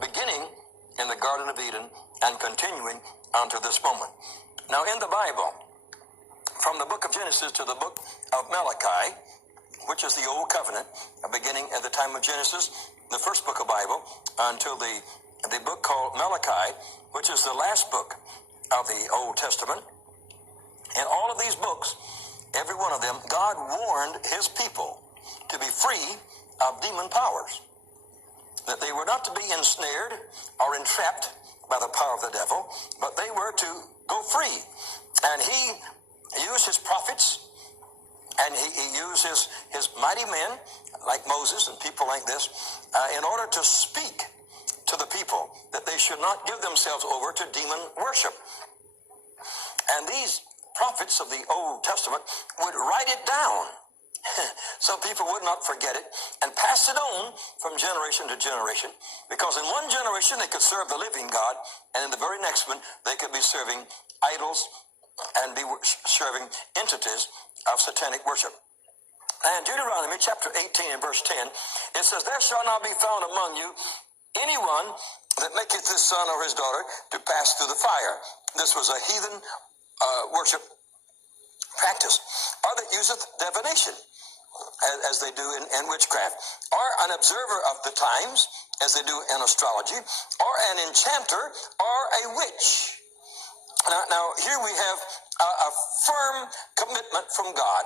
beginning in the Garden of Eden and continuing unto this moment. Now in the Bible, from the book of Genesis to the book of Malachi, which is the Old Covenant, beginning at the time of Genesis, the first book of Bible, until the book called Malachi, which is the last book of the Old Testament. In all of these books, every one of them, God warned his people to be free of demon powers, that they were not to be ensnared or entrapped by the power of the devil, but they were to go free. And he used his prophets, and he used his mighty men like Moses and people like this in order to speak to the people that they should not give themselves over to demon worship. And these prophets of the Old Testament would write it down so people would not forget it and pass it on from generation to generation, because in one generation they could serve the living God, and in the very next one they could be serving idols and be serving entities of satanic worship. And Deuteronomy chapter 18 and verse 10, it says, "There shall not be found among you anyone that maketh his son or his daughter to pass through the fire." This was a heathen worship practice. "Or that useth divination, as they do in witchcraft, or an observer of the times, as they do in astrology, or an enchanter, or a witch." Now here we have a firm commitment from God,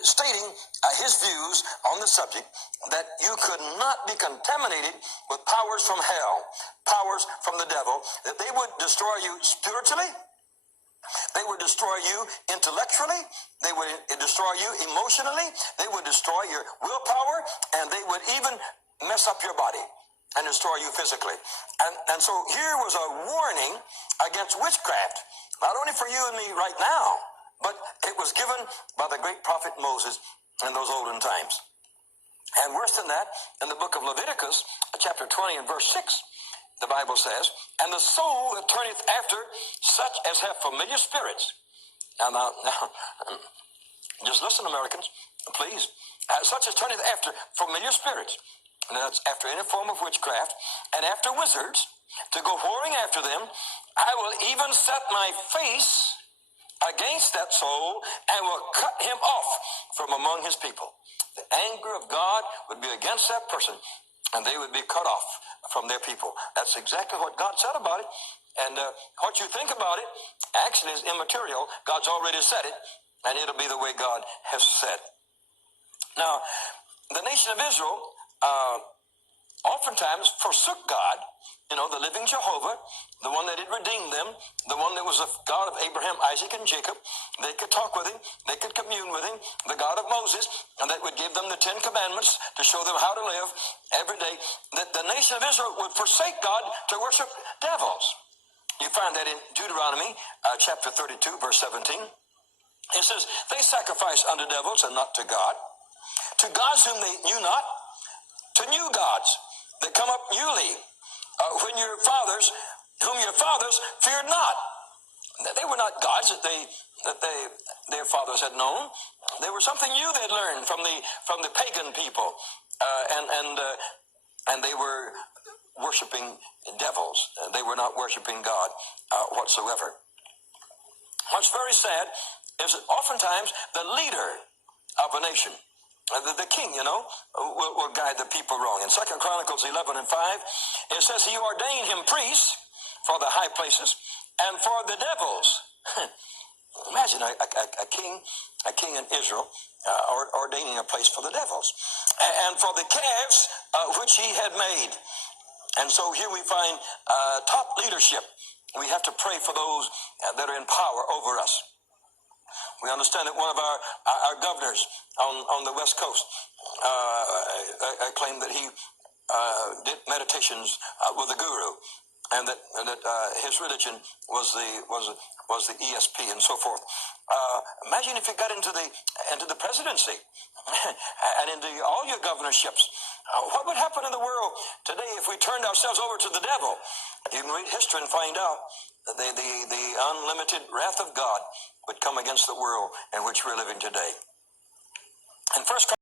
stating his views on the subject, that you could not be contaminated with powers from hell, powers from the devil, that they would destroy you spiritually, they would destroy you intellectually, they would destroy you emotionally, they would destroy your willpower, and they would even mess up your body and destroy you physically. And so here was a warning against witchcraft, not only for you and me right now, but it was given by the great prophet Moses in those olden times. And worse than that, in the book of Leviticus, chapter 20 and verse 6, the Bible says, "And the soul that turneth after such as have familiar spirits." Now, just listen, Americans, please. "Such as turneth after familiar spirits," and that's after any form of witchcraft, "and after wizards, to go whoring after them, I will even set my face against that soul, and will cut him off from among his people." The anger of God would be against that person, and they would be cut off from their people. That's exactly what God said about it. And what you think about it actually is immaterial. God's already said it, and it'll be the way God has said. Now, the nation of Israel oftentimes forsook God, the living Jehovah, the one that had redeemed them, the one that was the God of Abraham, Isaac, and Jacob. They could talk with him, they could commune with him, the God of Moses, and that would give them the 10 Commandments to show them how to live every day. That the nation of Israel would forsake God to worship devils. You find that in Deuteronomy chapter 32, verse 17. It says, "They sacrifice unto devils and not to God, to gods whom they knew not, to new gods that come up newly, whom your fathers feared not." They were not gods that their fathers had known. They were something new they'd learned from the pagan people, and they were worshiping devils. They were not worshiping God whatsoever. What's very sad is that oftentimes the leader of a nation, the king, will guide the people wrong. In 2 Chronicles 11 and 5, it says, "He ordained him priests for the high places and for the devils." Imagine a king in Israel ordaining a place for the devils, "and for the calves which he had made." And so here we find top leadership. We have to pray for those that are in power over us. We understand that one of our governors on the West Coast claimed that he did meditations with the guru, and that his religion was the ESP and so forth. Imagine if you got into the presidency and into all your governorships. What would happen in the world today if we turned ourselves over to the devil? You can read history and find out that the unlimited wrath of God would come against the world in which we're living today. In 1